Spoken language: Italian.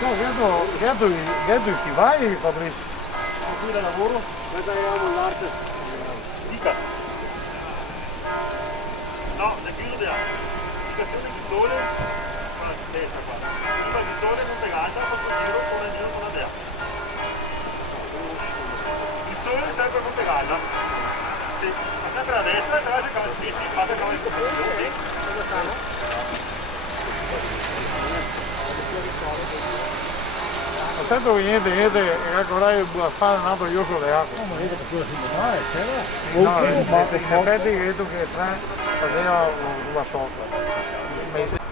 No, che tu ci vai, Fabrizio? Qui da lavoro? Aspetta che avevamo l'arte. Dica. No, da chiuso di acqua. Indicazione di sole, con la destra qua. Prima di sole non pegata, poi giro con la destra. Il sole sempre non pegata. Sì, ma sempre a destra, però se cava, sì, fate cava il copertino, sì. Dove stanno? Aspetta che niente, ancora il fare un altro io sulle acque. No, ma vedo che quello si muove, c'era. No, in effetti credo che tre faceva una sorta.